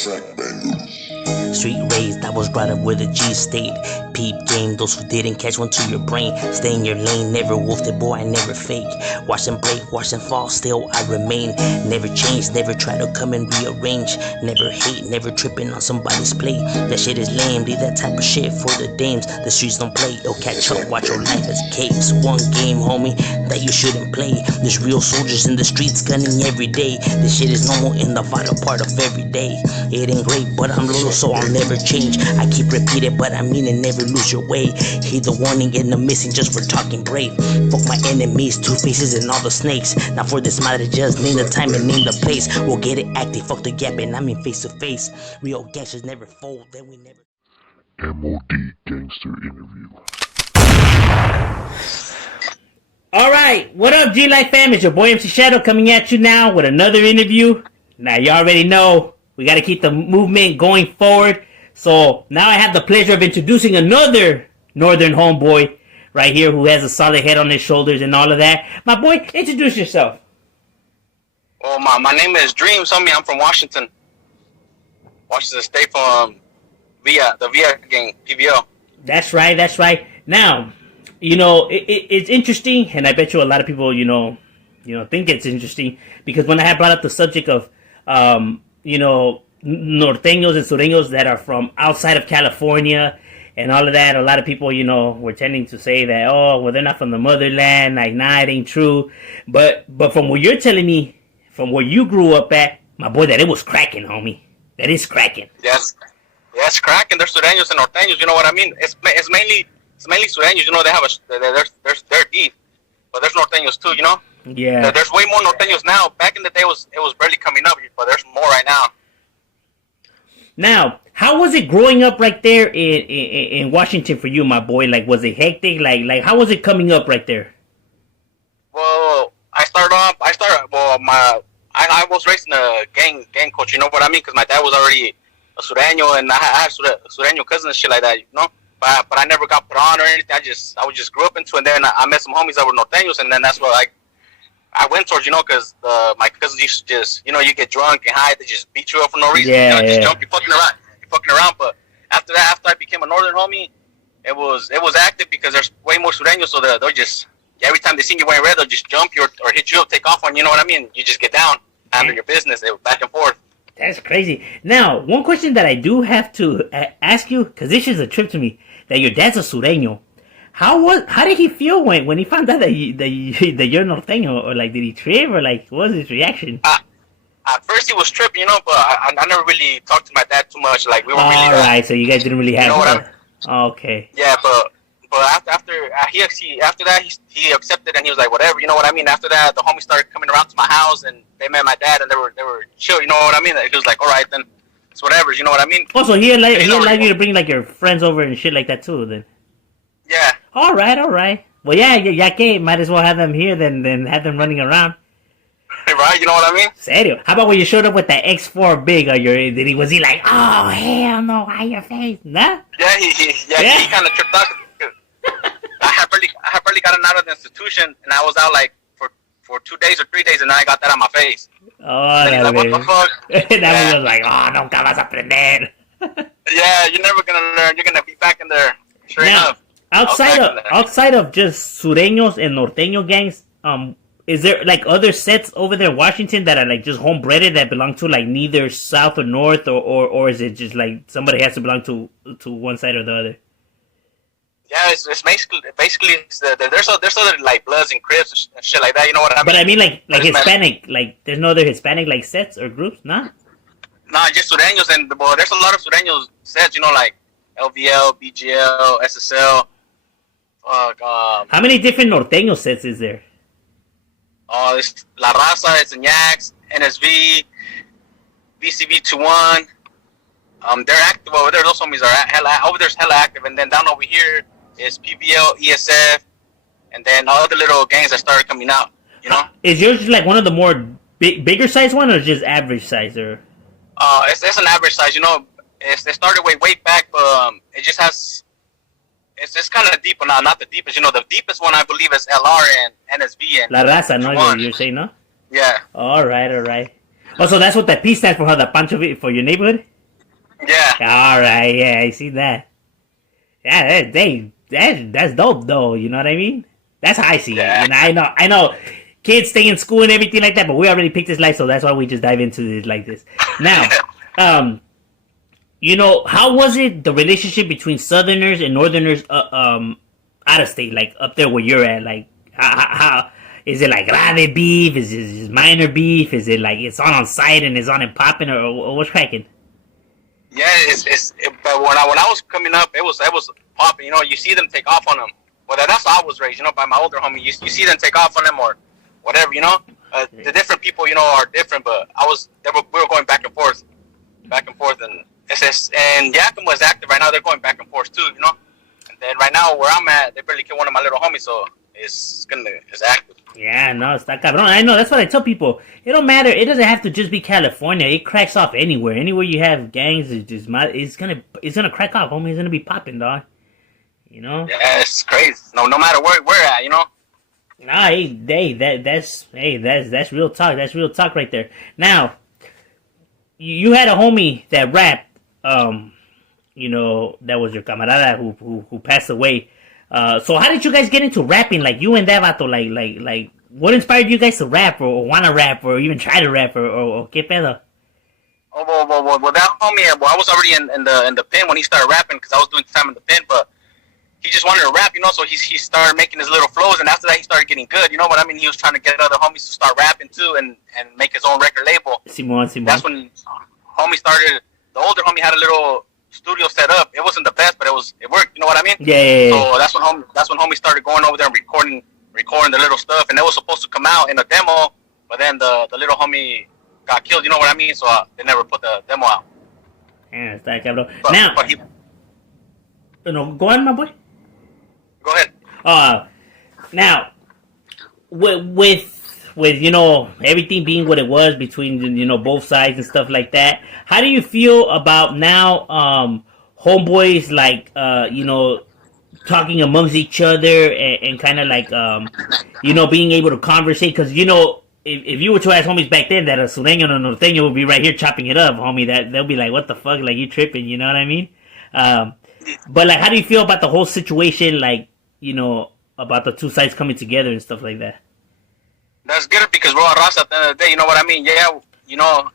Street raised, I was brought up with a G state. Peep game, those who didn't catch one to your brain. Stay in your lane, never wolfed it, boy, I never fake. Watch them break, watch them fall, still I remain. Never change, never try to come and rearrange. Never hate, never tripping on somebody's plate. That shit is lame, leave that type of shit for the dames. The streets don't play, it'll catch up, watch your life as capes. One game, homie, that you shouldn't play. There's real soldiers in the streets gunning every day. This shit is normal in the vital part of every day. It ain't great, but I'm loyal, so I'll never change. I keep repeating, but I mean it, never lose your way. Heed the warning and the missing just for talking brave. Fuck my enemies, two faces and all the snakes. Now for this matter, just name the time and name the place. We'll get it active, fuck the gap, and I mean face to face. Real gangsters never fold, then we never. M.O.D. Gangster Interview. Alright, what up G-Life fam? It's your boy MC Shadow coming at you now with another interview. Now you already know, we gotta keep the movement going forward. So now I have the pleasure of introducing another northern homeboy right here who has a solid head on his shoulders and all of that. My boy, introduce yourself. Well, my name is dreamz, homie. I'm from Washington. Washington State from the Via gang, PVO. That's right, that's right. Now, you know, it's interesting, and I bet you a lot of people, you know, think it's interesting, because when I had brought up the subject of, you know, norteños and sureños that are from outside of California and all of that, a lot of people, you know, were tending to say that, oh, well, they're not from the motherland, like, nah, it ain't true. But from what you're telling me, from where you grew up at, my boy, that it was cracking, homie. That is cracking. Yes, it's cracking. There's sureños and norteños, you know what I mean? It's mainly sureños, you know, they're deep, but there's norteños too, you know. Yeah. There's way more norteños now. Back in the day, it was barely coming up, but there's more right now. Now, how was it growing up right there in Washington for you, my boy? Like, was it hectic? Like, how was it coming up right there? Well, I was raised in a gang culture, you know what I mean? Because my dad was already a sureño, and I had sureño cousins and shit like that, you know. But I never got put on or anything. I just grew up into it, and then I met some homies that were norteños, and then that's what I went towards, you know, because my cousins used to just, you know, you get drunk and high, they just beat you up for no reason. Yeah, you know, just jump, you're fucking around. But after that, after I became a northern homie, it was active because there's way more sureños, so they'll just, every time they see you wearing red, they'll just jump you or hit you up, take off on you know what I mean? You just get down, handle your business, they were back and forth. That's crazy. Now, one question that I do have to ask you, because this is a trip to me, that your dad's a sureño. How did he feel when he found out that you're norteño, or like did he trip, or like what was his reaction? At first he was tripping, you know, but I never really talked to my dad too much. Like we were really. All right, so you guys didn't really have. You know what okay. Yeah, but after that he accepted, and he was like whatever, you know what I mean. After that, the homies started coming around to my house, and they met my dad, and they were chill, you know what I mean. He was like, all right then, it's whatever, you know what I mean. Also, he allowed you to bring like your friends over and shit like that too, then. Yeah. All right. Well, yeah, que might as well have them here than have them running around. Right, you know what I mean? Serio. How about when you showed up with that X4 big? Was he like, oh hell no, why your face? Nah. Yeah, he kind of tripped out. I barely gotten out of the institution, and I was out like for 2 days or 3 days, and then I got that on my face. Oh, and like, what the fuck? That was like, oh, nunca vas a aprender. Yeah, you're never gonna learn. You're gonna be back in there. Sure enough. Outside of just sureños and norteño gangs, is there like other sets over there in Washington that are like just homebreded that belong to like neither south or north, or is it just like somebody has to belong to one side or the other? Yeah, it's basically there's other like Bloods and Crips and shit like that. You know what I mean? But I mean like Hispanic, like there's no other Hispanic like sets or groups, nah? Nah, just sureños, and well, there's a lot of sureños sets. You know, like LVL, BGL, SSL. How many different norteño sets is there? It's La Raza, it's Ñax, NSV, BCB 21. They're active over there. Those homies are over there's hella active, and then down over here is PBL, ESF, and then all the little gangs that started coming out. You know, is yours like one of the more bigger size one, or just average size, or? It's an average size. You know, it started way back, but it just has. It's just kind of deep, but not the deepest. You know, the deepest one I believe is LR and NSV and La Raza, no? You're saying, no? Yeah. All right. Oh, so that's what that P stands for, huh? The Pancho for your neighborhood? Yeah. All right, yeah, I see that. Yeah, that's dope though. You know what I mean? That's how I see it. Yeah. You know, I know. Kids stay in school and everything like that, but we already picked this life, so that's why we just dive into it like this. Now, you know, how was it the relationship between Southerners and Northerners, out of state, like up there where you're at? Like, how is it like grave beef? Is it just minor beef? Is it like it's on site and it's on and popping, or what's cracking? Yeah, but when I was coming up, it was popping. You know, you see them take off on them. Well, that's how I was raised. You know, by my older homie. You see them take off on them or whatever. You know, the different people, you know, are different. But we were going back and forth, and and Yakima was active right now. They're going back and forth too. You know, and then right now where I'm at, they barely killed one of my little homies, so it's active. Yeah, no, it's that cabrón. I know, that's what I tell people. It don't matter. It doesn't have to just be California. It cracks off anywhere. Anywhere you have gangs, it's gonna crack off, homie. It's gonna be popping, dog. You know? Yeah, it's crazy. No matter where we're at, you know. Nah, that's real talk. That's real talk right there. Now, you had a homie that rapped, you know, that was your camarada who passed away. So how did you guys get into rapping? Like you and that vato, like what inspired you guys to rap or want to rap or even try to rap or qué pedo? Oh, well, that homie, I was already in the pen when he started rapping because I was doing time in the pen, but he just wanted to rap, you know, so he started making his little flows, and after that he started getting good, you know what I mean? He was trying to get other homies to start rapping too and make his own record label. Simon. That's when homie started, the older homie had a little studio set up. It wasn't the best, but it worked, you know what I mean? Yeah. So that's when homie started going over there and recording the little stuff, and it was supposed to come out in a demo, but then the little homie got killed, you know what I mean? So they never put the demo out. Yeah, está cabrón. But, Now, but he, no, go on, my boy. go ahead. Now, with you know everything being what it was between you know both sides and stuff like that, how do you feel about now homeboys like you know talking amongst each other and kind of like you know being able to conversate? Because you know if you were to ask homies back then that a sureño and a norteño would be right here chopping it up, homie, that they'll be like, what the fuck, like you tripping, you know what I mean? But like, how do you feel about the whole situation, like, you know, about the two sides coming together and stuff like that? That's good because we're all raza at the end of the day, you know what I mean? Yeah, you know,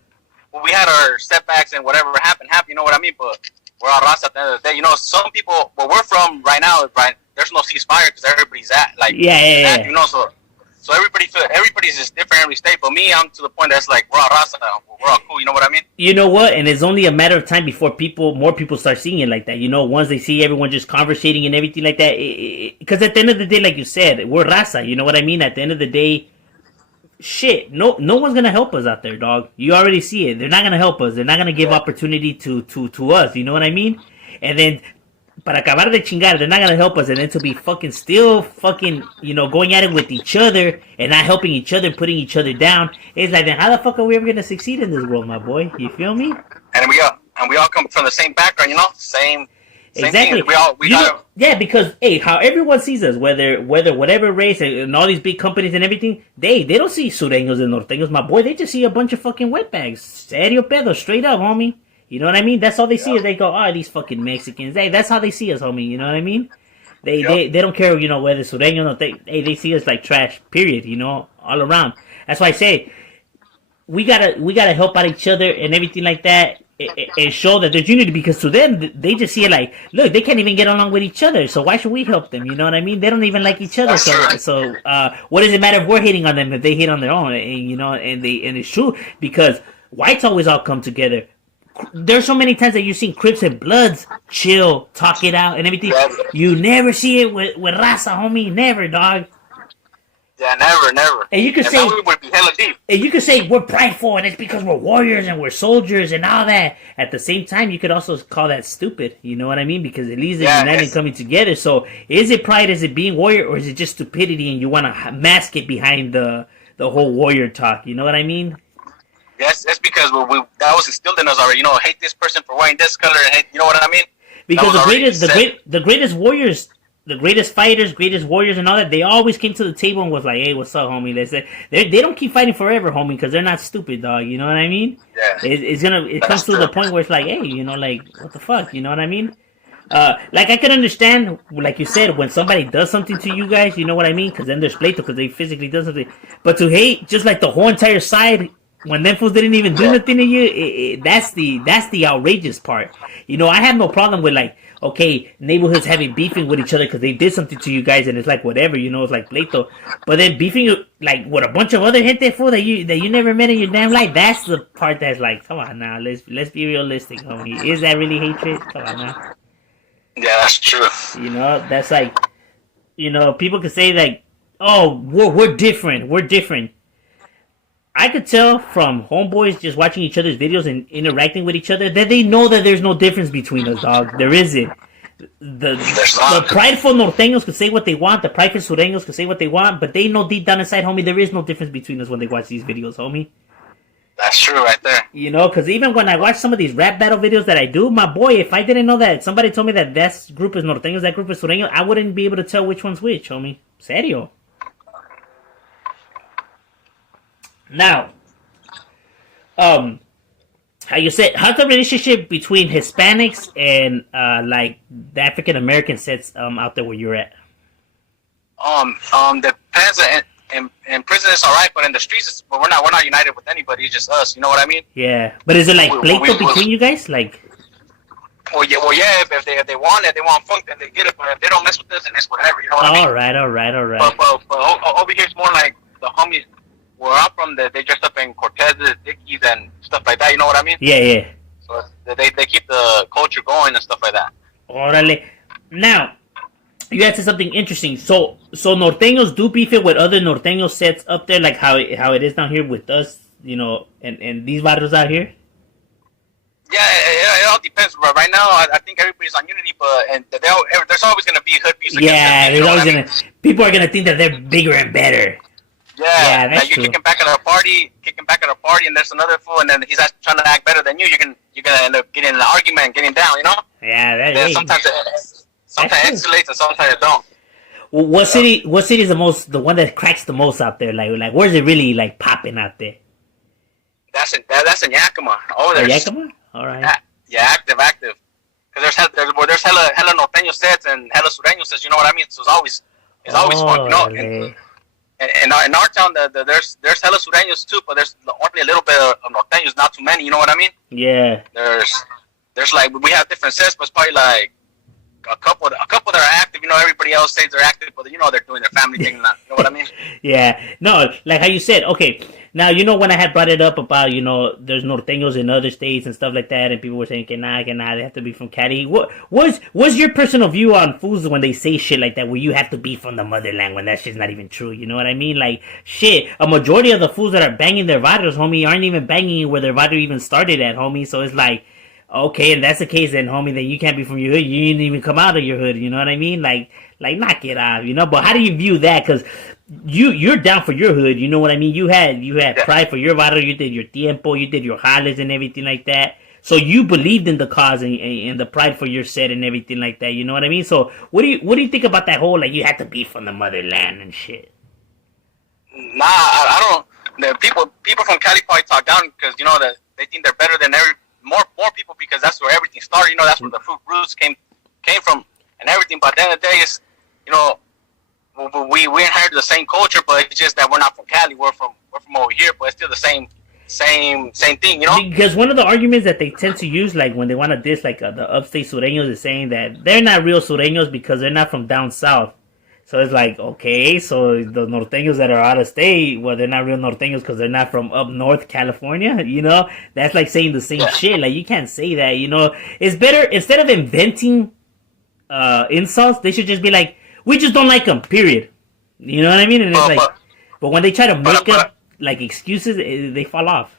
we had our setbacks and whatever happened, you know what I mean? But we're all raza at the end of the day. You know, some people, where we're from right now, right, there's no ceasefire because everybody's like, yeah. You know, so everybody's just different in every state. But me, I'm to the point that's like, we're all raza, we're all cool, you know what I mean? You know what? And it's only a matter of time before more people start seeing it like that. You know, once they see everyone just conversating and everything like that. Because at the end of the day, like you said, we're raza. You know what I mean? At the end of the day, shit, no one's gonna help us out there, dog. You already see it. They're not gonna help us. They're not gonna give opportunity to us. You know what I mean? And then, para acabar de chingar, they're not gonna help us, and then to be still you know, going at it with each other and not helping each other, putting each other down. It's like, then how the fuck are we ever gonna succeed in this world, my boy? You feel me? And we all come from the same background, you know, same exactly. Thing. We gotta. Yeah, because hey, how everyone sees us, whether whatever race and all these big companies and everything, they don't see sureños and norteños, my boy. They just see a bunch of fucking wetbags. Serio pedo, straight up, homie. You know what I mean? That's all they see is they go, oh, these fucking Mexicans. Hey, that's how they see us, homie. You know what I mean? They don't care, you know, whether sureño or they see us like trash. Period. You know, all around. That's why I say we gotta help out each other and everything like that, and show that there's unity. Because to them, they just see it like, look, they can't even get along with each other. So why should we help them? You know what I mean? They don't even like each other. So what does it matter if we're hating on them if they hate on their own? And you know, and it's true because whites always all come together. There's so many times that you've seen Crips and Bloods chill, talk it out, and everything. You never see it with Raza, homie. Never, dog. Yeah, never. And you could say, we would be hella deep. And you could say we're prideful, and it's because we're warriors and we're soldiers and all that. At the same time, you could also call that stupid. You know what I mean? Because at least they're united, coming together. So, is it pride? Is it being warrior, or is it just stupidity? And you want to mask it behind the whole warrior talk? You know what I mean? Yes, that's because that was instilled in us already. You know, hate this person for wearing this color, and hate, you know what I mean? Because the greatest warriors the greatest fighters, greatest warriors, and all that, they always came to the table and was like, "Hey, what's up, homie?" They don't keep fighting forever, homie, because they're not stupid, dog. You know what I mean? Yeah. It comes to the point where it's like, hey, like, what the fuck? You know what I mean? Like, I could understand, like you said, when somebody does something to you guys, you know what I mean? Because then there's pleito, because they physically do something. But to hate just like the whole entire side when them fools didn't even do nothing to you, that's the outrageous part. You know, I have no problem with, like, okay, neighborhoods having beefing with each other because they did something to you guys, and it's like whatever, you know, it's like pleito. But then beefing like with a bunch of other gente fool that you never met in your damn life, that's the part that's like, come on now, let's be realistic, homie. Is that really hatred? Come on now. Yeah, that's true. You know, that's like, you know, people could say like, oh, we're different. I could tell from homeboys just watching each other's videos and interacting with each other that they know that there's no difference between us, dog. There isn't. The prideful norteños could say what they want. The prideful sureños could say what they want, but they know deep down inside, homie, there is no difference between us when they watch these videos, homie. That's true right there. You know, because even when I watch some of these rap battle videos that I do, my boy, if I didn't know that somebody told me that group is norteños, that group is sureños, I wouldn't be able to tell which one's which, homie. Serio. Now, how you said, how's the relationship between Hispanics and like the African American sets out there where you're at? Depends. In prison it's alright, but in the streets, but we're not united with anybody. It's just us. You know what I mean? Yeah, but is it like pleito between you guys? Like, well, yeah. If they want it, they want funk, then they get it. But if they don't mess with us, then it's whatever. You know what I mean? All right. But over here it's more like the homies where I'm from. They dress up in Cortez's, Dickies, and stuff like that. You know what I mean? Yeah. So they keep the culture going and stuff like that. Orale. Now, you asked something interesting. So norteños do beef it with other norteño sets up there, like how it is down here with us, you know, and these barrios out here. Yeah, it all depends. But right now, I think everybody's on unity, but there's always gonna be hood beefs. Yeah, there's always people are gonna think that they're bigger and better. Yeah, that's true. You're kicking back at a party, and there's another fool, and then he's trying to act better than you. You're gonna end up getting in an argument, getting down. You know? Yeah, sometimes it escalates and sometimes it don't. Well, what city is the one that cracks the most out there? Like where's it really like popping out there? That's in Yakima. Oh, there's Yakima. All right. Yeah, active. Because there's hella norteño sets and hella sureño sets. You know what I mean? So it's always fun. You know. In our town, there's hella sureños too, but there's only a little bit of norteños, not too many. You know what I mean? Yeah. There's like we have different sets, but it's probably like a couple that are active. You know, everybody else says they're active, but you know they're doing their family thing. You know what I mean? Yeah. No, like how you said. Okay. Now, you know, when I had brought it up about, you know, there's norteños in other states and stuff like that, and people were saying, que nah, they have to be from Cali. What's your personal view on fools when they say shit like that, where you have to be from the motherland when that shit's not even true? You know what I mean? Like, shit, a majority of the fools that are banging their barrios, homie, aren't even banging where their barrio even started at, homie. So it's like, okay, if that's the case, then, homie, then you can't be from your hood. You didn't even come out of your hood. You know what I mean? Like knock it off, you know? But how do you view that? Because you're down for your hood. You know what I mean? You had pride for your barrio. You did your tiempo. You did your jales and everything like that. So you believed in the cause and the pride for your set and everything like that. You know what I mean? So what do you think about that whole, like, you had to be from the motherland and shit? Nah, I don't. The people from Cali probably talk down because, you know, that they think they're better than more people because that's where everything started. You know, that's where the food roots came from and everything. But at the end of the day, it's, you know, we inherited the same culture, but it's just that we're not from Cali. We're from over here, but it's still the same thing, you know? Because one of the arguments that they tend to use, like when they want to diss like the upstate sureños, is saying that they're not real sureños because they're not from down south. So it's like, okay, so the norteños that are out of state, well, they're not real norteños because they're not from up north California, you know? That's like saying the same shit. Like, you can't say that, you know? It's better, instead of inventing insults, they should just be like, we just don't like them, period. You know what I mean? And it's but when they try to make up like excuses, they fall off.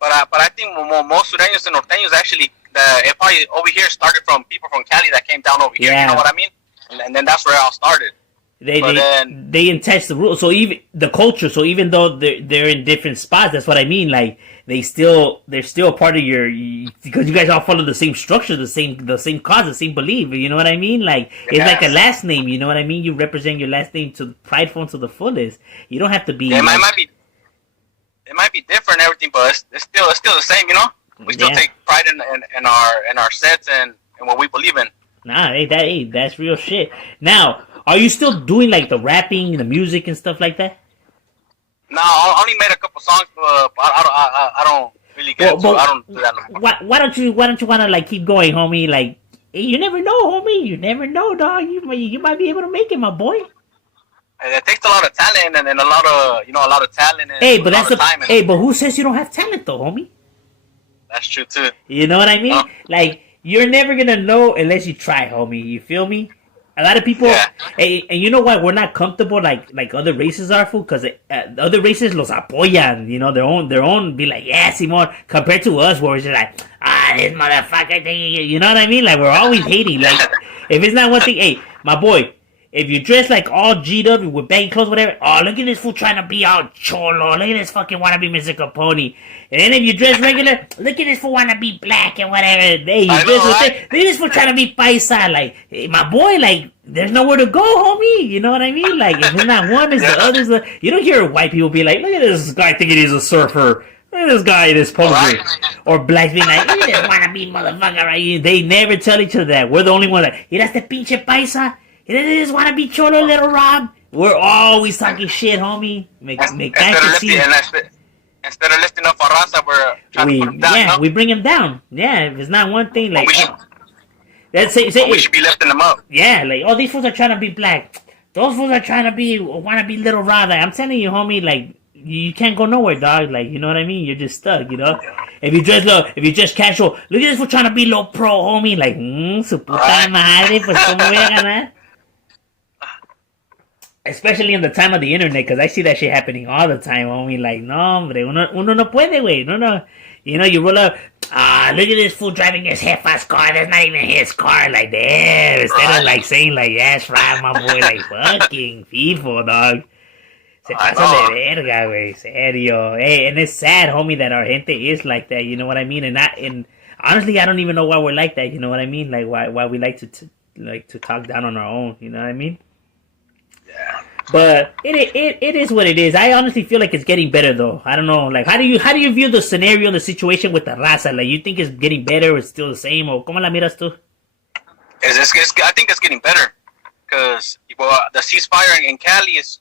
But I think most sureños and norteños actually, it probably over here started from people from Cali that came down over here. You know what I mean? And then that's where it all started. they attach the rules. So even the culture. So even though they're in different spots, that's what I mean. Like they're still a part of your, because you guys all follow the same structure, the same cause, the same belief. You know what I mean? Like it's like a last name. You know what I mean? You represent your last name to prideful to the fullest. You don't have to be. Yeah, it might be different and everything, but it's still the same. You know, we still take pride in our sets and what we believe in. Nah, that's real shit. Now, are you still doing like the rapping, the music, and stuff like that? No, I only made a couple songs, but I don't really get into it. I don't do that no more. Why don't you want to like keep going, homie? Like you never know, homie. You never know, dog. You might be able to make it, my boy. It takes a lot of talent and a lot of talent. And hey, but time. But who says you don't have talent, though, homie? That's true too. You know what I mean? Like you're never gonna know unless you try, homie. You feel me? A lot of people, and you know why we're not comfortable like other races are, fool? Because other races los apoyan, you know, their own be like, yeah, Simon, compared to us, where we're just like, this motherfucker thing, you know what I mean? Like we're always hating. Like if it's not one thing, hey, my boy, if you dress like all G'd up with baggy clothes, whatever, look at this fool trying to be all cholo, look at this fucking wannabe Mr. Capone. And then if you dress regular, look at this fool wanna be black and whatever. Hey, look at this fool trying to be paisa. Like, hey, my boy, like, there's nowhere to go, homie. You know what I mean? Like, if it's not one, it's the other's the... You don't hear white people be like, look at this guy thinking he's a surfer. Look at this guy, this poser. Right. Or blacks being like, look at this wannabe motherfucker right. They never tell each other that. We're the only one that, that's the pinche paisa. You just wanna be cholo, little Rob. We're always talking shit, homie. Instead of lifting up our raza, we're trying to put them down. Yeah, we bring them down. Yeah, if it's not one thing, like... we should be lifting them up. Yeah, like, these fools are trying to be black. Those fools are trying to wanna be little Rob. Like, I'm telling you, homie, like, you can't go nowhere, dog. Like, you know what I mean? You're just stuck, you know? If you dress low, if you just casual, look at this fool trying to be low pro, homie. Like, su puta madre, pues como voy a ganar? Especially in the time of the internet, because I see that shit happening all the time, homie. Like, no, hombre, uno no puede, güey. No. You know, you roll up, look at this fool driving his jefa's car. That's not even his car. Like, damn. Instead of, like, saying, like, yes, right, my boy. Like, fucking people, dog. Se pasa de verga, güey. Serio. Hey, and it's sad, homie, that our gente is like that. You know what I mean? And honestly, I don't even know why we're like that. You know what I mean? Like, why we like to talk down on our own. You know what I mean? But it is what it is. I honestly feel like it's getting better though. I don't know. Like how do you view the scenario, the situation with the raza? Like you think it's getting better or it's still the same? Or como la miras tú? I think it's getting better because the ceasefire in Cali is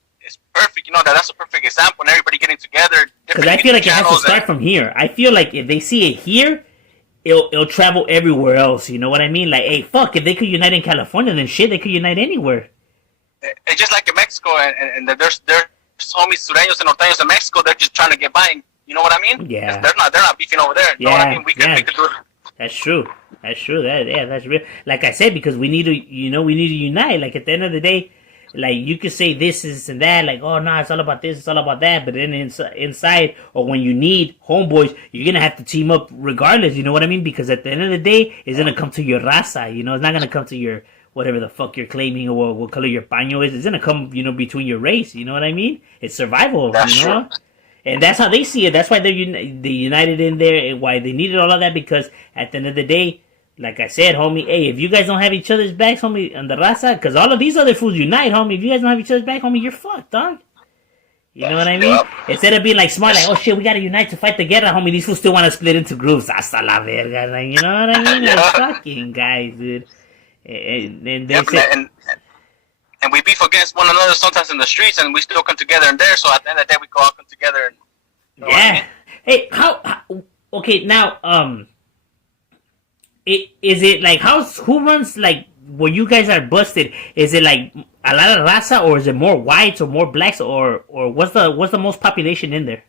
perfect. You know that's a perfect example. And everybody getting together. Because I feel like it has to start from here. I feel like if they see it here, it'll travel everywhere else. You know what I mean? Like, hey, fuck, if they could unite in California, then shit, they could unite anywhere. It's just like in Mexico, and there's homies sureños and norteños in Mexico. They're just trying to get by. You know what I mean? Yeah. They're not beefing over there. You know what I mean? We could do it. That's true. That's real. Like I said, because we need to unite. Like at the end of the day, like you could say this and that. Like, oh no, it's all about this, it's all about that. But then inside, or when you need homeboys, you're gonna have to team up regardless. You know what I mean? Because at the end of the day, it's gonna come to your raza. You know, it's not gonna come to your whatever the fuck you're claiming or what color your paño is. It's gonna come, you know, between your race. You know what I mean? It's survival. That's you know? True. And that's how they see it. That's why they united in there and why they needed all of that, because at the end of the day, like I said, homie, hey, if you guys don't have each other's backs, homie, on the raza, because all of these other fools unite, homie, if you guys don't have each other's back, homie, you're fucked, dog. You know what I mean? Instead of being like smart, like, oh shit, we gotta unite to fight the guerra, homie, these fools still want to split into groups. Hasta la verga. Like, you know what I mean? Like, fucking guys, dude. And they say, and we beef against one another sometimes in the streets, and we still come together in there. So at the end of the day, we go all come together. And, you know yeah. I mean? Hey, how? Okay, now, is it like who runs like where you guys are busted? Is it like a lot of raza, or is it more whites or more blacks, or what's the most population in there?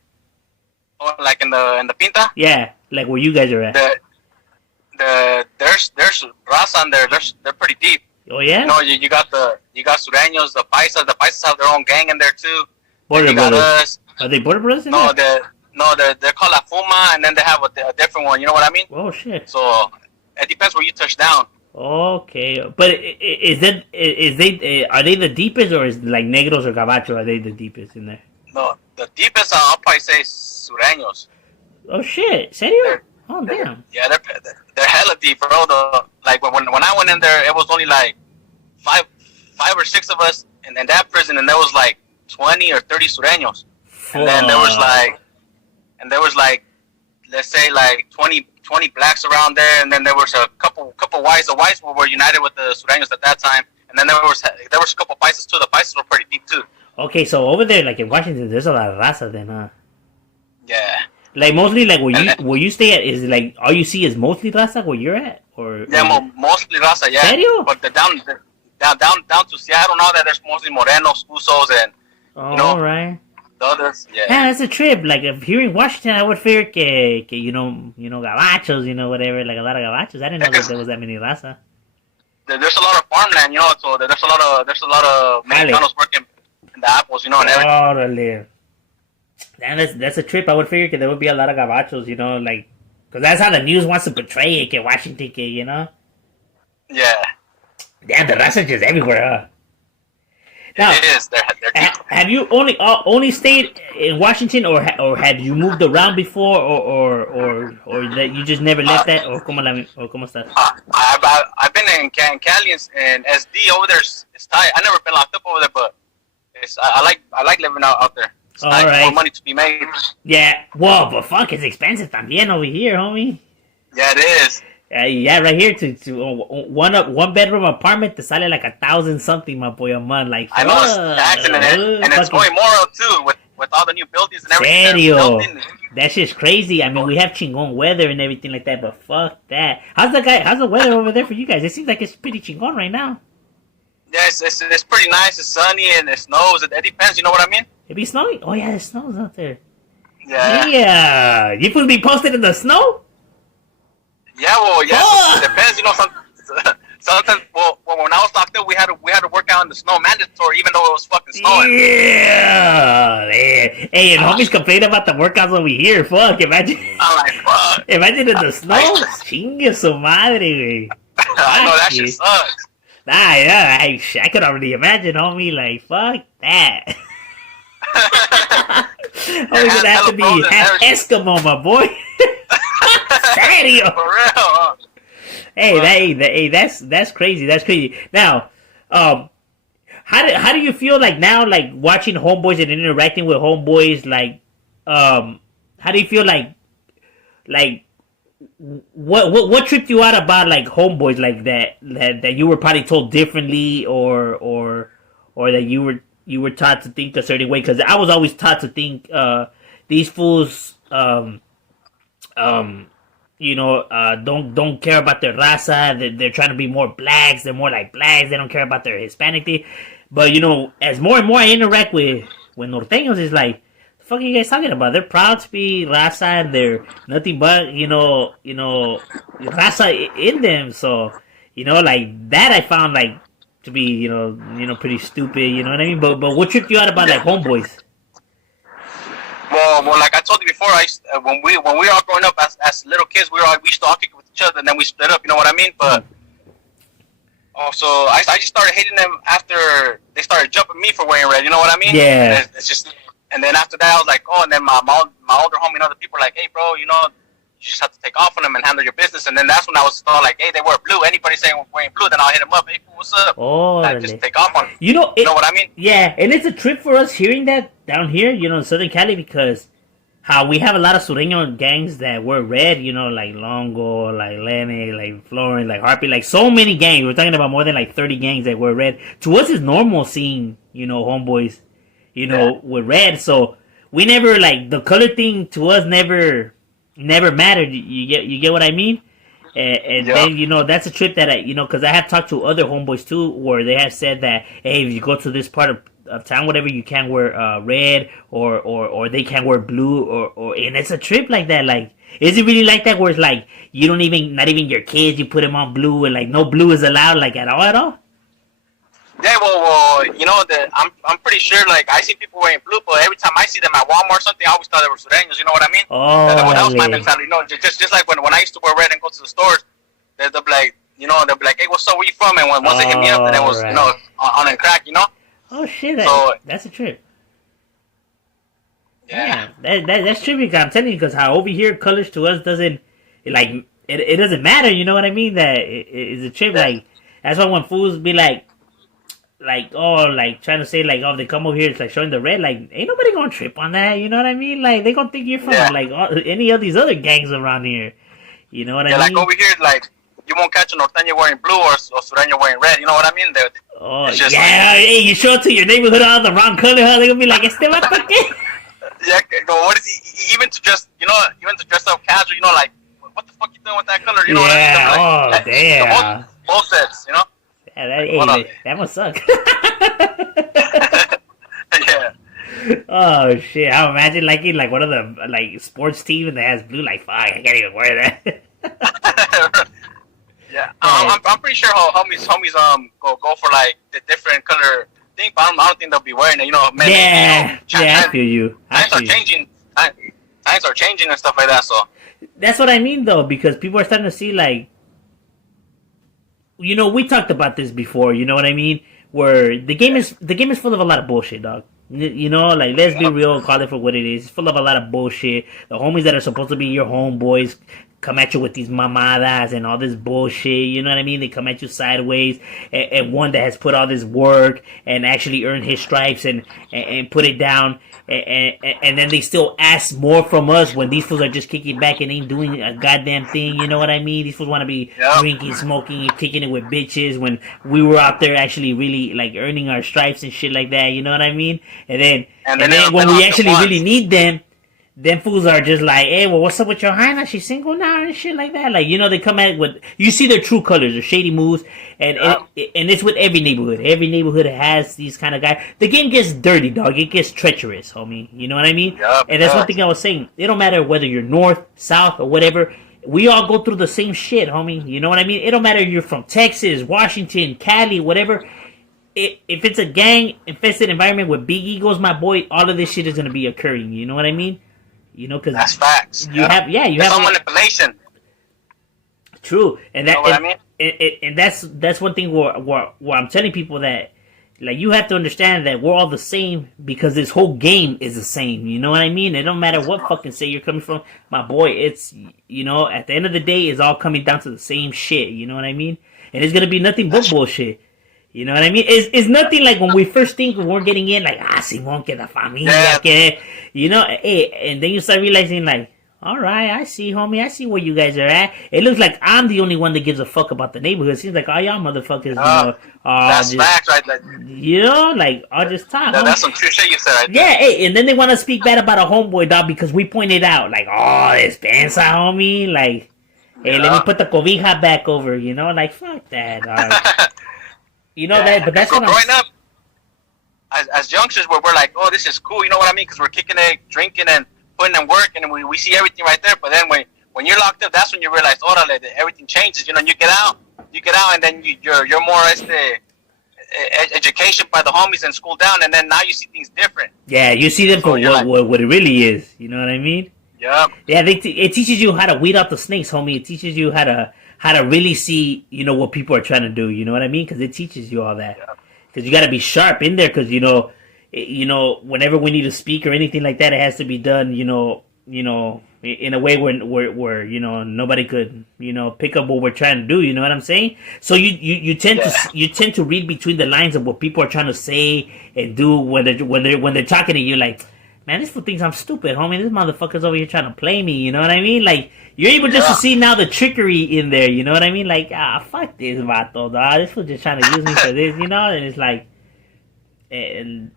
Oh, like in the Pinta? Yeah, like where you guys are at. There's raza in there. They're pretty deep. Oh yeah. You know, you got sureños, the paisas. The paisas have their own gang in there too. Border brothers. Us. Are they border brothers? No, they're called La Fuma, and then they have a different one. You know what I mean? Oh shit. So it depends where you touch down. Okay, but are they the deepest, or is like negros or gabachos? Are they the deepest in there? No, the deepest I'll probably say sureños. Oh shit! Serio? Oh They're, damn! yeah, they're hella deep, bro. Like when I went in there, it was only like five or six of us in that prison, and there was like 20 or 30 sureños, and then there was like let's say like 20 blacks around there, and then there was a couple whites. The whites were united with the sureños at that time, and then there was a couple paisas too. The paisas were pretty deep too. Okay, so over there, like in Washington, there's a lot of raza then, huh? Yeah. Like mostly, like where you stay at is like all you see is mostly raza where you're at, or yeah, mostly raza. Yeah. Serio? But down to Seattle and all that, there's mostly morenos, usos, and all right. The others. Yeah. Yeah, that's a trip. Like if here in Washington, I would figure que you know gabachos, whatever, like a lot of gabachos. I didn't know that there was that many raza. There's a lot of farmland, so there's a lot of Mexicanos working in the apples, and everything. Órale. That's a trip. I would figure there would be a lot of gabachos, like, because that's how the news wants to portray it, que Washington, Yeah. Damn, the raza just everywhere, huh? Now, it is. They're have you only stayed in Washington, or have you moved around before, or that you just never left that, or cómo estás? I've been in Cali and SD over there. It's tight. I never been locked up over there, but I like living out there. It's All right. More money to be made. Yeah. Whoa, but fuck, it's expensive también over here, homie. Yeah, it is. Yeah, right here to one bedroom apartment te sale like 1,000 something, my boy, a month. Like, I know it's taxing and it's going more up too with all the new buildings and everything. Serio? That shit's crazy. I mean, we have chingon weather and everything like that, but fuck that. How's the weather over there for you guys? It seems like it's pretty chingon right now. Yeah, it's pretty nice. It's sunny and it snows. It depends. You know what I mean? It be snowing? Oh yeah, it snows out there. Yeah. Yeah. You supposed to be posted in the snow? Yeah, well, yeah. Oh. It depends. Sometimes. Well, when I was locked up, we had to work out in the snow mandatory, even though it was fucking snowing. Yeah. Hey, and homies complain about the workouts over here. Fuck, imagine. I'm like, fuck. Imagine in the snow. Chingue su madre, güey. I know that shit sucks. Nah, yeah, I could already imagine, homie. Like, fuck that. I'm gonna have to be half Eskimo, my boy. Serio. For real. Huh? Hey, that's crazy. That's crazy. Now, how do you feel like now, like watching homeboys and interacting with homeboys? Like, how do you feel like what tripped you out about like homeboys like that you were probably told differently, or that you were taught to think a certain way? Because I was always taught to think these fools don't care about their raza. They're trying to be more blacks. They're more like blacks. They don't care about their Hispanic thing. But as more and more I interact with norteños, it's like, the fuck are you guys talking about? They're proud to be raza, and they're nothing but raza in them. So like that I found like to be pretty stupid. You know what I mean? But what tripped you out about like homeboys? Well, like I told you before, when we were all growing up as little kids, we used to all kick with each other, and then we split up. You know what I mean? But also, I just started hating them after they started jumping me for wearing red. You know what I mean? Yeah. It's just, and then after that, I was like, oh, and then my older homie and other people were like, hey, bro, you just have to take off on them and handle your business. And then that's when I was all like, hey, they wear blue. Anybody saying wearing blue, then I'll hit them up. Hey, what's up? Oh, just take off on them. You know what I mean? Yeah, and it's a trip for us hearing that down here, in Southern Cali, because how we have a lot of Sureño gangs that wear red, like Longo, like Lenny, like Florence, like Harpy, like so many gangs. We're talking about more than like 30 gangs that wear red. To us, it's normal seeing, homeboys, with red. So we never, like, the color thing to us never mattered. You get what I mean? And then, that's a trip that because I have talked to other homeboys too, where they have said that, hey, if you go to this part of town, whatever, you can't wear red, or they can't wear blue, or and it's a trip like that. Like, is it really like that, where it's like you don't not even your kids, you put them on blue, and like no blue is allowed, like at all? Yeah, well, I'm pretty sure, like, I see people wearing blue, but every time I see them at Walmart or something, I always thought they were Sureños, you know what I mean? Oh, that was my mentality, just like when I used to wear red and go to the stores, they'll be like, you know, they'll be like, hey, what's up, where you from? And once they hit me up, then it was, you know, on and crack, you know? Oh, shit, So, that's a trip. Yeah. That's trippy, because I'm telling you, because how over here, colors to us doesn't, like, it doesn't matter, you know what I mean? That it's a trip, like, that's why when fools be like, oh, like, trying to say, like, oh, they come over here, it's like showing the red, like, ain't nobody gonna trip on that, you know what I mean? Like, they gonna think you're from, like, any of these other gangs around here, you know what I mean? Yeah, like, over here, like, you won't catch a norteño wearing blue or sureño wearing red, you know what I mean? Oh, yeah, like, hey, you show up to your neighborhood all the wrong color, huh? They're gonna be like, este vato qué? Yeah, but what is he, even to just, you know, even to dress up casual, you know, like, what the fuck you doing with that color, you know what I mean? Like, damn. Both sets, you know? Yeah, that must suck. Yeah. Oh shit! I imagine liking like one of the like sports team that has blue. Like, fuck, I can't even wear that. Yeah, I'm pretty sure homies go for like the different color thing, but I don't think they'll be wearing it. You know, man, yeah, I feel you. Times are changing and stuff like that. So that's what I mean, though, because people are starting to see like, you know, we talked about this before. You know what I mean? Where the game is full of a lot of bullshit, dog. You know, like, let's be real, call it for what it is. It's full of a lot of bullshit. The homies that are supposed to be your homeboys come at you with these mamadas and all this bullshit, you know what I mean? They come at you sideways, and one that has put all this work and actually earned his stripes and put it down, and then they still ask more from us when these fools are just kicking back and ain't doing a goddamn thing, you know what I mean? These fools want to be drinking, smoking, and kicking it with bitches when we were out there actually really, like, earning our stripes and shit like that, you know what I mean? And then when we actually really need them fools are just like, hey, well, what's up with your hyena? She's single now and shit like that. Like, you know, they come at with, you see their true colors, their shady moves, and it's with every neighborhood. Every neighborhood has these kind of guys. The game gets dirty, dog. It gets treacherous, homie. You know what I mean? And that's one thing I was saying. It don't matter whether you're north, south, or whatever. We all go through the same shit, homie. You know what I mean? It don't matter if you're from Texas, Washington, Cali, whatever. If it's a gang-infested environment with big egos, my boy, all of this shit is going to be occurring. You know what I mean? You know, because that's facts. You have some manipulation. True, and that, you know what I mean? And that's one thing where I'm telling people that, like, you have to understand that we're all the same because this whole game is the same. You know what I mean? It don't matter what fucking state you're coming from, my boy. It's, you know, at the end of the day, it's all coming down to the same shit. You know what I mean? And it's gonna be nothing but bullshit. You know what I mean? It's nothing like when we first think when we're getting in, like, Simón, que la familia, que, you know, and then you start realizing, like, all right, I see, homie, I see where you guys are at. It looks like I'm the only one that gives a fuck about the neighborhood. It seems like all y'all motherfuckers, you know, that's facts, right? Like, you know, like, I'll just talk. That's some true shit you said, right? Yeah, hey, and then they want to speak bad about a homeboy, dog, because we pointed out, like, oh, it's pensa, homie, like, hey, let me put the cobija back over, you know, like, fuck that, dog. You know that, but that's what growing up as youngsters, where we're like, oh, this is cool. You know what I mean? Because we're kicking it, drinking, and putting in work, and we see everything right there. But then when you're locked up, that's when you realize, oh, everything changes. You know, you get out, and then you're more education by the homies and school down, and then now you see things different. Yeah, you see them for what it really is. You know what I mean? Yeah. Yeah, it teaches you how to weed out the snakes, homie. It teaches you how to really see, you know, what people are trying to do. You know what I mean? Because it teaches you all that. Because you got to be sharp in there. Because you know, whenever we need to speak or anything like that, it has to be done. You know, in a way where you know nobody could, you know, pick up what we're trying to do. You know what I'm saying? So you tend to read between the lines of what people are trying to say and do when they're talking to you. Like, man, this fool thinks I'm stupid, homie. This motherfucker's over here trying to play me. You know what I mean? Like, you're able just to see now the trickery in there. You know what I mean? Like, fuck this vato, dog. This fool just trying to use me for this, you know? And it's like, and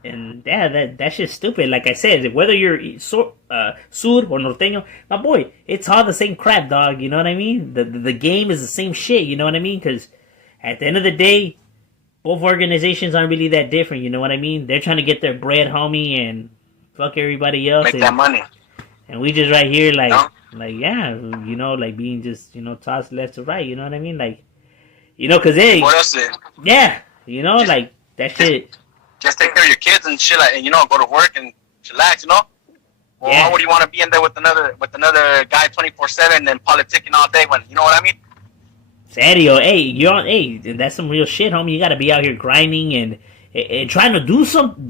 yeah, that shit's stupid. Like I said, whether you're sur or norteño, my boy, it's all the same crap, dog. You know what I mean? The game is the same shit. You know what I mean? Because at the end of the day, both organizations aren't really that different. You know what I mean? They're trying to get their bread, homie, and fuck everybody else. Make that money. And we just right here, like, yeah, you know, like being just, you know, tossed left to right, you know what I mean? Like, you know, because what else is? Yeah, you know, just, like, that shit. Just take care of your kids and shit, like, and, you know, go to work and chillax, you know? Well, why would you want to be in there with another guy 24/7 and politicking all day when, you know what I mean? Serio, hey, that's some real shit, homie. You gotta be out here grinding and trying to do something.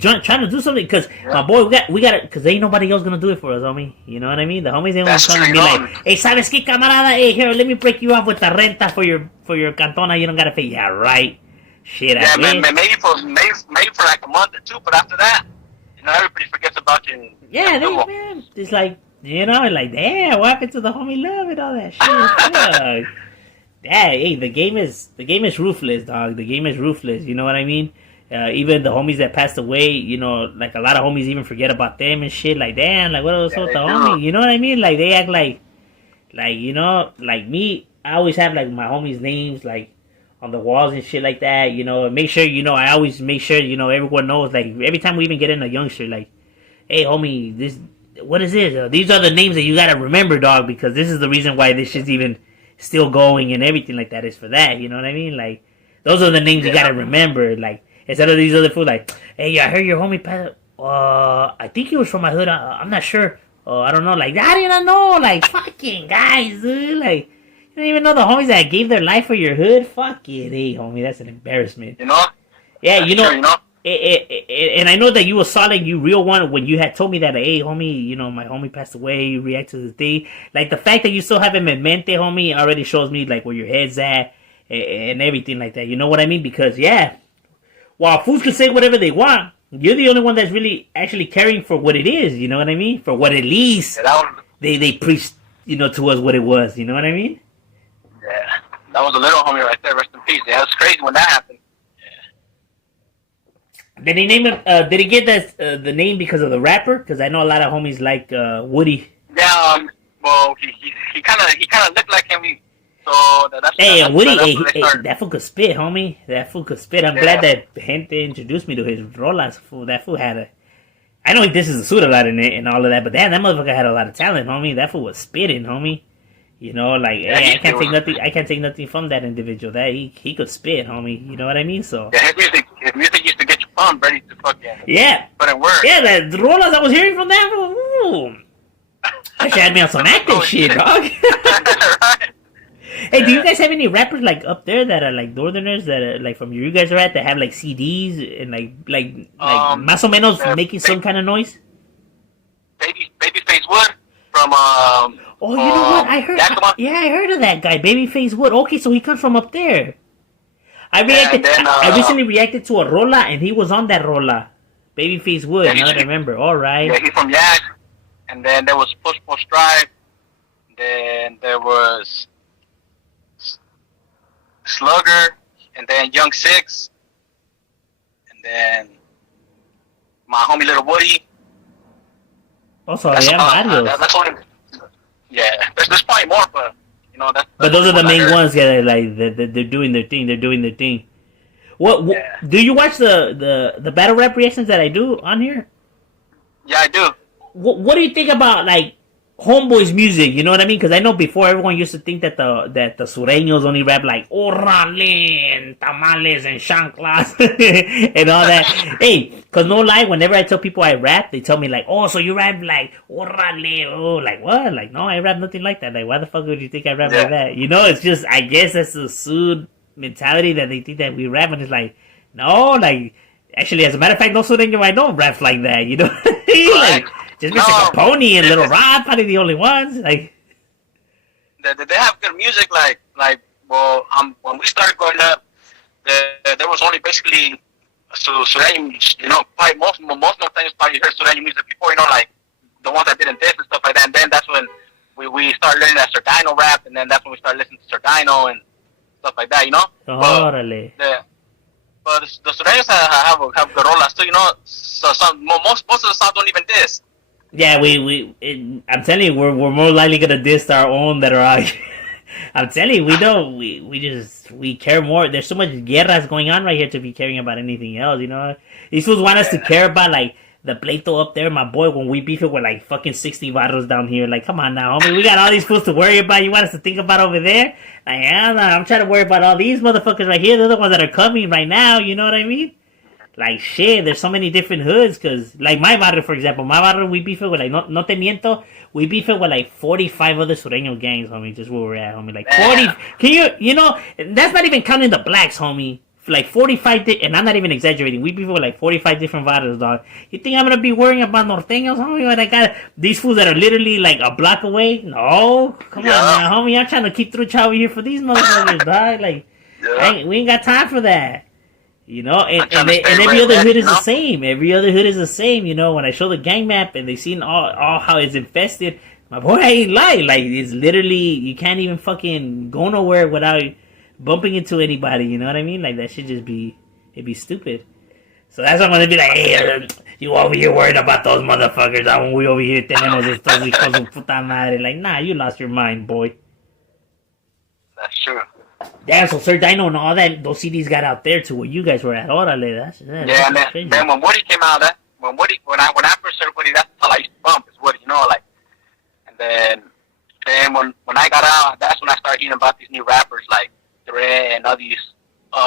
Because my boy, we got because ain't nobody else gonna do it for us, homie. You know what I mean? The homies ain't gonna come and be like, hey, sabes qué, camarada? Hey, here, let me break you off with the renta for your cantona. You don't gotta pay. Yeah, right. Shit, yeah, maybe for like a month or two, but after that, everybody forgets about you. Yeah, man, it's like like damn, what happened to the homie love and all that shit? Yeah, hey, the game is ruthless, dog. The game is ruthless. You know what I mean? Even the homies that passed away, like a lot of homies even forget about them and shit. Like, damn, like what was with the homie? You know what I mean? Like they act like like me. I always have like my homies' names like on the walls and shit like that. Make sure I always make sure everyone knows. Like every time we even get in a youngster, like, hey, homie, this what is this? These are the names that you gotta remember, dog, because this is the reason why this shit's even still going and everything like that is for that, you know what I mean? Like, those are the names you gotta remember, like, instead of these other fools, like, hey, I heard your homie passed, I think he was from my hood, I'm not sure, I don't know, like, I didn't know, like, fucking guys, dude, like, you don't even know the homies that gave their life for your hood? Fuck it, hey, homie, that's an embarrassment. Yeah, and I know that you were solid, you real one when you had told me that, hey, homie, my homie passed away, you react to the thing. Like, the fact that you still have him in mente, homie, already shows me, like, where your head's at and everything like that. You know what I mean? Because, yeah, while fools can say whatever they want, you're the only one that's really actually caring for what it is, you know what I mean? For what at least they preached, to us what it was, you know what I mean? Yeah, that was a little homie right there, rest in peace. Yeah, it was crazy when that happened. Did he name it? Did he get the name because of the rapper? Because I know a lot of homies like Woody. Yeah. Well, he kind of looked like him. So that's Woody. That fool could spit, homie. That fool could spit. I'm glad that gente introduced me to his rolas. That fool had a. I know this is a suit a lot in it and all of that, but damn, that motherfucker had a lot of talent, homie. That fool was spitting, homie. Like, hey, I can't take nothing. I can't take nothing from that individual. That he could spit, homie. You know what I mean? So. Yeah, his music used to get you pumped, ready to fucking. Yeah. Put in work. Yeah, the rollers I was hearing from that. Ooh. That shit had me on some active shit, dog. Right. Hey, do you guys have any rappers like up there that are like northerners that are like from where you guys are at that have like CDs and like más o menos making some kind of noise? Babyface Wood from Oh, you know what? I heard. I heard of that guy, Babyface Wood. Okay, so he comes from up there. I recently reacted to a rola, and he was on that rola. Babyface Wood. Now that I remember. All right. Yeah, he's from Yak. And then there was Push Drive. Then there was Slugger, and then Young Six, and then my homie Little Woody. Also, varios. That's only. Yeah, there's probably more, but that's. But those are the main ones. Yeah, like they're doing their thing. They're doing their thing. What do you watch the battle rap reactions that I do on here? Yeah, I do. What do you think about like Homeboy's music? You know what I mean? Because I know before everyone used to think that the sureños only rap like orale and tamales and chanclas and all that. Hey, because no lie, whenever I tell people I rap, they tell me like, oh, so you rap like orale? Oh, like what? Like no, I rap nothing like that. Like why the fuck would you think I rap like that? It's just I guess that's the Sud mentality that they think that we rap, and it's like no, like actually, as a matter of fact, no sureño I know raps like that. You know what I mean? Like, just Mr. Capone and Little Rod, probably the only ones. Like, they have good music. When we started growing up, there was only basically Sureño. Probably most of the things probably heard Sureño music before. Like the ones that didn't diss and stuff like that. And then that's when we started learning that Sardino rap, and then that's when we started listening to Sardino and stuff like that. But the Sureños have good rolas too. So most of the songs don't even diss. Yeah, I'm telling you, we're more likely gonna diss our own that are out here. I'm telling you, we don't. We care more. There's so much guerras going on right here to be caring about anything else. These fools want us to care about like the pleito up there, my boy. When we beef it with like fucking 60 barros down here, like come on now, homie. We got all these fools to worry about. You want us to think about over there? Like, I'm trying to worry about all these motherfuckers right here. They're the ones that are coming right now. You know what I mean? Like, shit, there's so many different hoods, because, like, my barrio, for example, we beef it with, like, no te miento, we beef it with, like, 45 other Sureño gangs, homie, just where we're at, homie. Like, 40, that's not even counting the blacks, homie. Like, 45, and I'm not even exaggerating, we beef it with, like, 45 different barrios, dog. You think I'm gonna be worrying about norteños, homie, when I got these fools that are literally, like, a block away? No, come on, man, homie, I'm trying to keep through over here for these motherfuckers, dog. Like, we ain't got time for that. You know, and every other hood is the same. Every other hood is the same. You know, when I show the gang map and they seen all how it's infested, my boy, I ain't lying. Like, it's literally, you can't even fucking go nowhere without bumping into anybody. You know what I mean? Like, that should just be, it'd be stupid. So that's why I'm gonna be like, hey, you over here worried about those motherfuckers? When we over here tenemos estos hijos de puta madre. Like, nah, you lost your mind, boy. That's true. Yeah, so Sir Dino and all that, those CDs got out there to where you guys were at. Orale, that's and then when Woody came out, when I first heard Woody, that's all I used to bump is Woody, you know, like. And then when I got out, that's when I started hearing about these new rappers like Dre and all these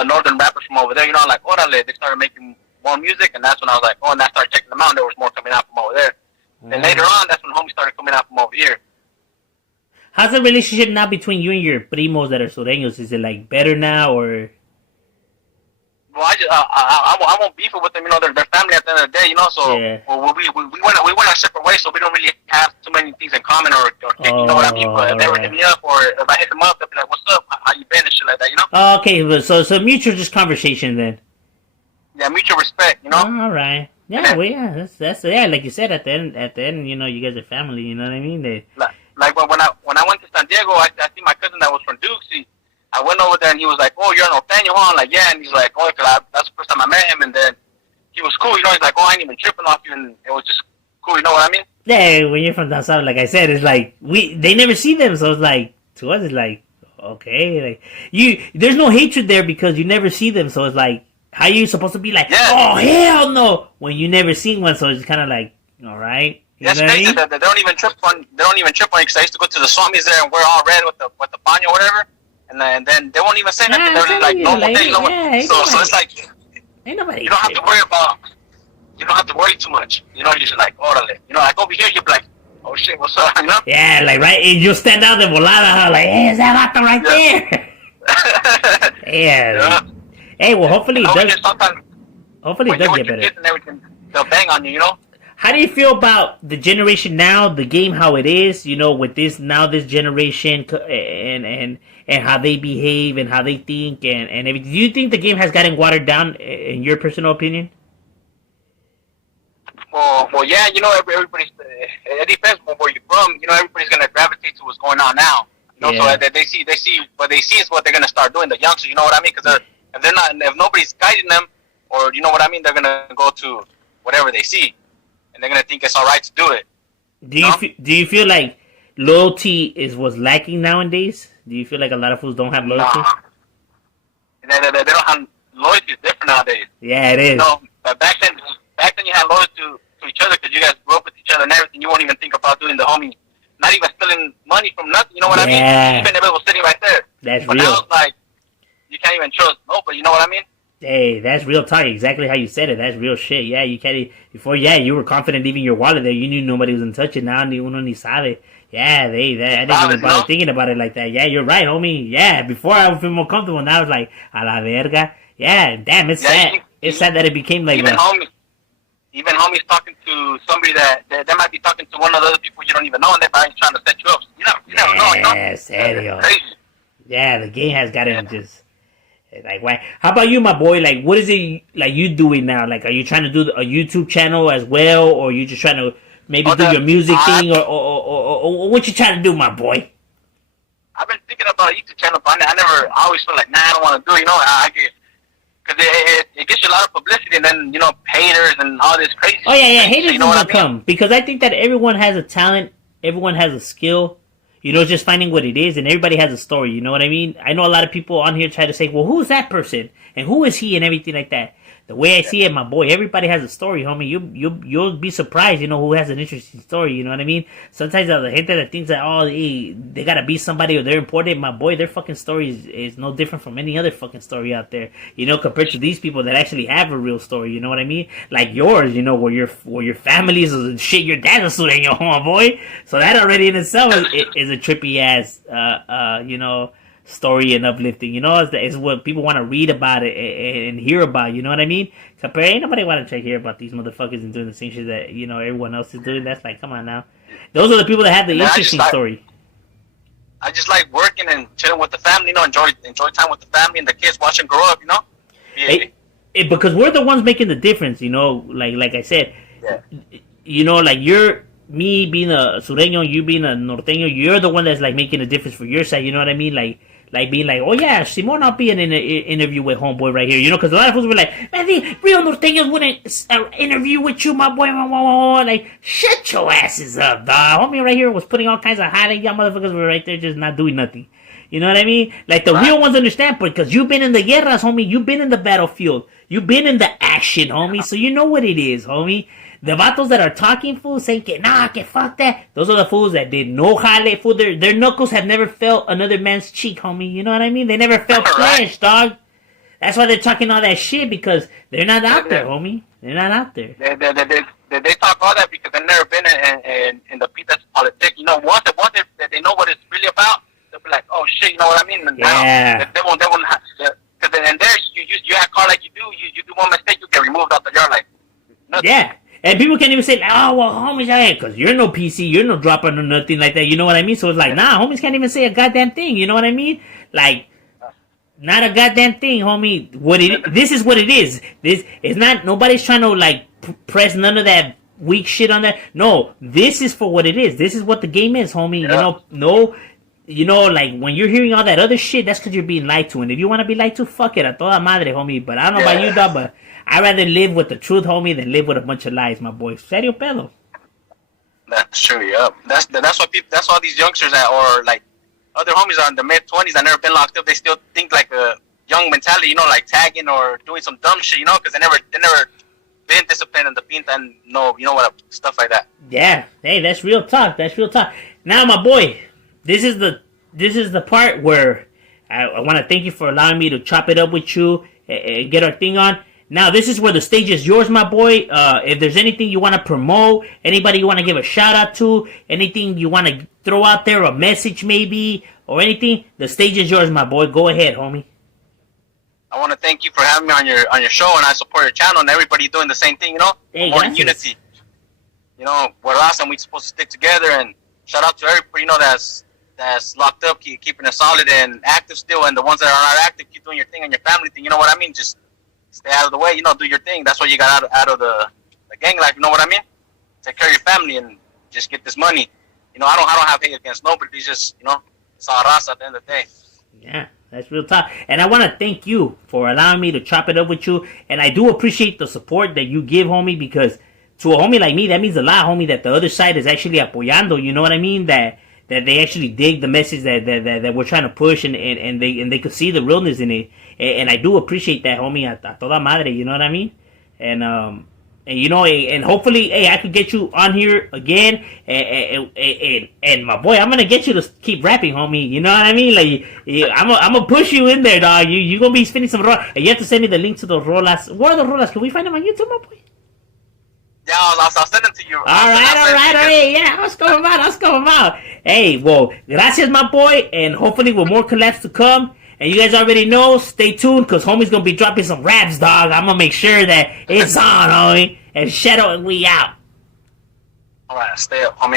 northern rappers from over there, you know, like Orale, they started making more music, and that's when I was like, oh, and I started checking them out, and there was more coming out from over there. And later on, that's when homies started coming out from over here. How's the relationship now between you and your primos that are Sureños? Is it, like, better now, or? Well, I won't beef it with them, you know, they're family at the end of the day, you know, so well, we went our separate ways, so we don't really have too many things in common, or you know what I mean, but if they were hitting me up, or if I hit them up, they'll be like, what's up, how you been, and shit like that, you know? Okay, so mutual just conversation then. Yeah, mutual respect, you know? All right. Yeah, well, yeah, that's like you said, at the end, you know, you guys are family, you know what I mean? Like when I went to San Diego, I see my cousin that was from Dukes. I went over there and he was like, "Oh, you're an Oteño, huh?" I'm like, "Yeah," and he's like, "Oh, that's the first time I met him." And then he was cool, you know. He's like, "Oh, I ain't even tripping off you," and it was just cool, you know what I mean? Yeah, when you're from down south, like I said, it's like they never see them, so it's like to us, it's like okay, like there's no hatred there because you never see them, so it's like how you supposed to be like, oh hell no, when you never seen one, so it's kind of like, all right. That's crazy that they don't even trip on. They don't even trip on you because I used to go to the swamis there and we're all red with the paño or whatever, and then they won't even say nothing. They're like normal thing. So it's like ain't nobody. You don't have to worry about. You don't have to worry too much. You know, you're just like orale. You know, like over here you're like, oh shit, what's up? You know? Yeah, like right. And you stand out the volada, like, hey, is that vato right there? Yeah. Hey, well, hopefully it does. Hopefully it does get better. And everything, they'll bang on you. You know. How do you feel about the generation now, the game, how it is, you know, with this generation and how they behave and how they think and everything? Do you think the game has gotten watered down, in your personal opinion? Well, yeah, you know, everybody's, it depends on where you're from. You know, everybody's going to gravitate to what's going on now. You know, so they see what they see is what they're going to start doing, the youngsters, you know what I mean? Because if nobody's guiding them, or you know what I mean, they're going to go to whatever they see. And they're gonna think it's all right to do it. Do you feel like loyalty was lacking nowadays? Do you feel like a lot of fools don't have loyalty? Nah. They don't have loyalty. Is different nowadays. Yeah, it is. You know, but back then you had loyalty to each other because you guys grew up with each other and everything. You won't even think about doing the homie, not even stealing money from nothing. You know what I mean? Even if it was sitting right there. That's but real. Now it's like you can't even trust nobody. You know what I mean? Hey, that's real talk. Exactly how you said it. That's real shit. Yeah, you can't. Before, you were confident leaving your wallet there. You knew nobody was gonna touch it. Now, ni uno ni sabe. Yeah, I didn't even bother thinking about it like that. Yeah, you're right, homie. Yeah, before I would feel more comfortable. Now it's like, a la verga. Yeah, damn, it's sad. It's sad that it became like that. Even homies talking to somebody that they might be talking to one of the other people you don't even know, and they're trying to set you up. You never know. You know? Yeah, serio. Yeah, the game has gotten just. Like, why? How about you, my boy? Like, what is it like you doing now? Like, are you trying to do a YouTube channel as well, or are you just trying to maybe do your music thing, or what you trying to do, my boy? I've been thinking about a YouTube channel, but I always feel like, I don't want to do it. You know, I get because it gets you a lot of publicity, and then you know, haters and all this crazy. Oh yeah, haters is gonna come because I think that everyone has a talent, everyone has a skill. You know, just finding what it is, and everybody has a story, you know what I mean? I know a lot of people on here try to say, well, who's that person? And who is he? And everything like that. the way I see it, my boy, everybody has a story, homie. You'll be surprised, who has an interesting story. You know what I mean? Sometimes the gente that thinks that they gotta be somebody or they're important, my boy, their fucking story is no different from any other fucking story out there. Compared to these people that actually have a real story. You know what I mean? Like yours, where your family is shit. Your dad's a sureño, my boy. So that already in itself is a trippy ass, story and uplifting. Is what people want to read about it and hear about. You know what I mean? Ain't nobody want to hear about these motherfuckers and doing the same shit that everyone else is doing. That's like, come on now. Those are the people that have the interesting story. I just like working and chilling with the family. Enjoy time with the family and the kids, watch them grow up. Yeah. Because we're the ones making the difference. Like I said, like you're. Me being a sureño, you being a norteño, you're the one that's like making a difference for your side. You know what I mean? Like being like, oh yeah, Simon, I'll be in an interview with homeboy right here. Because a lot of folks were like, man, the real norteños wouldn't interview with you, my boy. Like, shut your asses up, dog. Homie right here was putting all kinds of hot, y'all motherfuckers were right there just not doing nothing. You know what I mean? Like the real ones understand, because you've been in the guerras, homie. You've been in the battlefield. You've been in the action, homie. So you know what it is, homie. The vatos that are talking fools saying que fuck that. Those are the fools that did no jale, fool. Their knuckles have never felt another man's cheek, homie. You know what I mean? They never felt flesh, dog. That's why they're talking all that shit, because they're not out there, homie. They're not out there. They talk all that because they've never been in the pitas politics. Once they know what it's really about, they'll be like, oh shit, you know what I mean? And yeah. Now, they won't because then there you act car like you do one mistake, you get removed out the yard like nothing. Yeah. And people can't even say, oh, well, homies, because you're no PC, you're no dropper, no nothing like that. You know what I mean? So it's like, nah, homies can't even say a goddamn thing. You know what I mean? Like, not a goddamn thing, homie. This is what it is. This is not, nobody's trying to, like, press none of that weak shit on that. No, this is for what it is. This is what the game is, homie. Yeah. Like, when you're hearing all that other shit, that's because you're being lied to. And if you want to be lied to, fuck it. A toda madre, homie. But I don't know about you, dog, but I'd rather live with the truth, homie, than live with a bunch of lies, my boy. Serio pedo. That's true, yeah. That's what people. That's all these youngsters or like other homies are in the mid-20s that never been locked up. They still think like a young mentality, like tagging or doing some dumb shit, because they never been disciplined in the pinta and stuff like that. Yeah, hey, that's real talk. That's real talk. Now, my boy, this is the part where I want to thank you for allowing me to chop it up with you and get our thing on. Now, this is where the stage is yours, my boy. If there's anything you want to promote, anybody you want to give a shout out to, anything you want to throw out there, a message maybe, or anything, the stage is yours, my boy. Go ahead, homie. I want to thank you for having me on your show, and I support your channel and everybody doing the same thing, Hey, more unity. We're awesome. We're supposed to stick together, and shout out to everybody, that's locked up, keeping it solid and active still, and the ones that are not active, keep doing your thing and your family thing. You know what I mean? Just stay out of the way, do your thing. That's what you got out of the gang life, you know what I mean? Take care of your family and just get this money. I don't have hate against nobody. It's just, it's all raza at the end of the day. Yeah, that's real talk. And I want to thank you for allowing me to chop it up with you. And I do appreciate the support that you give, homie, because to a homie like me, that means a lot, homie, that the other side is actually apoyando, you know what I mean? That they actually dig the message that we're trying to push, and they could see the realness in it. And I do appreciate that, homie, a toda madre, you know what I mean? And and hopefully, hey, I could get you on here again, and my boy, I'm gonna get you to keep rapping, homie, you know what I mean? Like, I'm gonna push you in there, dog. You gonna be spinning some rolas, and you have to send me the link to those rolas. What are the rolas? Can we find them on YouTube, my boy? Yeah, I'll send them to you. All right. Yeah, let's go about. Hey, well, gracias, my boy, and hopefully with more collabs to come. And you guys already know, stay tuned, because homie's gonna be dropping some raps, dog. I'm gonna make sure that it's on, homie. And Shadow, and we out. Alright, stay up, homie.